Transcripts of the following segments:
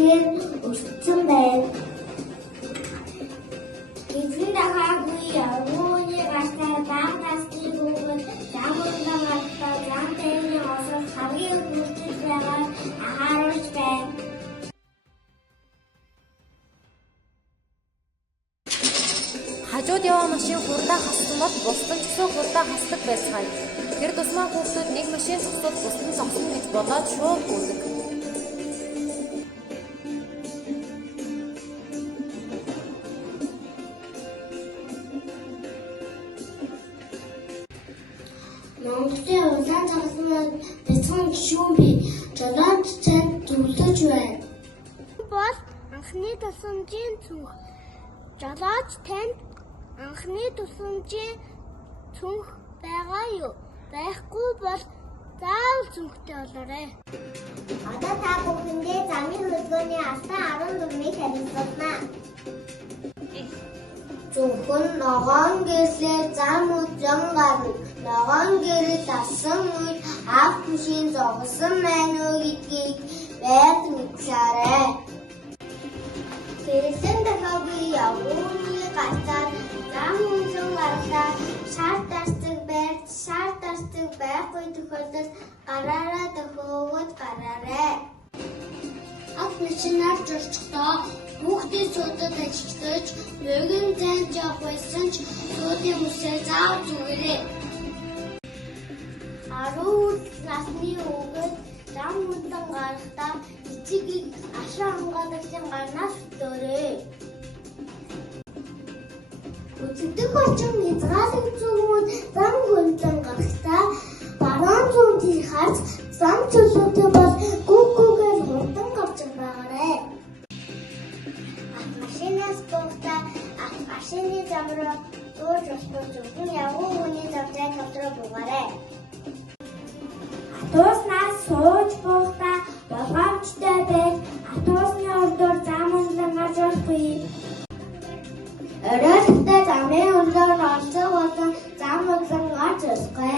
ихээр өртсөн байна. Эзэн дахаагүй явууны гартаа багтаас тийгүүгэл замундаа гартаа зам тайвны осол хамгийн хүртэл байгаа анхааруулж байна. Хажууд яваа машин хурдаа хассан бол бусдын ч гэсэн хурдаа хасдаг байцгаая. Тэр тусмаа хүүхдүүд нэг машин зогсоод бусд нь зогсно гэж бодоод шууд гүйдэг. Монголын улаан цахилгаан бяцхан гишүүн бий. Жолооч цайд зөвлөж байна. Бол анхны тусламжийн цүнх. Жолооч танд анхны тусламжийн цүнх байгаа юу? Байхгүй бол заавал цүнхтэй болоорой. Одоо та бүхэндээ замын хөдөлгөөний албан 14-ийг танилцуулна. Зөвхөн ногоон гэрлээ зам удаан гарна. Ногоон гэрэл алсан үед автомашин зогсон байна уу гэдгийг байнга мэдсээрэй. Тэрсэн дахаагүй явууны гартаа зам унсан гарахаа шаар дарцэг байхгүй тохиолдолд гараараа дөхөөгд гараарай. Автомашинаар журчхдаа хүүхдийн суудад ажиллаж мөгийн зайд явах байсан ч суудын үсээ заавал зүгээрэй. 10 насны хүүхэд зам унсан гарахдаа эцгийг ашаа хамгаалагчийн гарнаас өдөөрэй. Өчигдөр очин хязгаарлагдсан зам унсан гарахдаа баруун зүүнтэй харж зам чөлөөтэй бол гүггээр хурдан гарч байгаарай. Автомашинаас буухдаа автомашины зам руу дууж болохгүй зөвхөн явган хүний завтай тавдраа буугаарай. Автобуснаас сууж буухдаа болгоомжтой байж автобусны өрдөө зам унсан гарч болохгүй. Оройтой замын өрдөө орцоо болон зам унсан гарч болохгүй.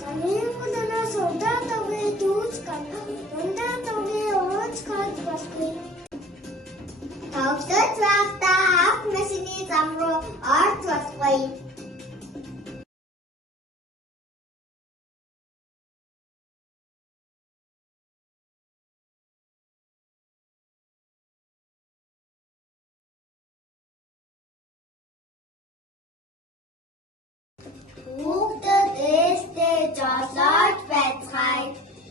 Замын өрдөөс удаа тавыг дүүж гарна. Ундаа тавыг ууж гарч болохгүй. Тавтай байхдаа автомашины зам руу орж болохгүй. Хүүхдэд ээлтэй жолоо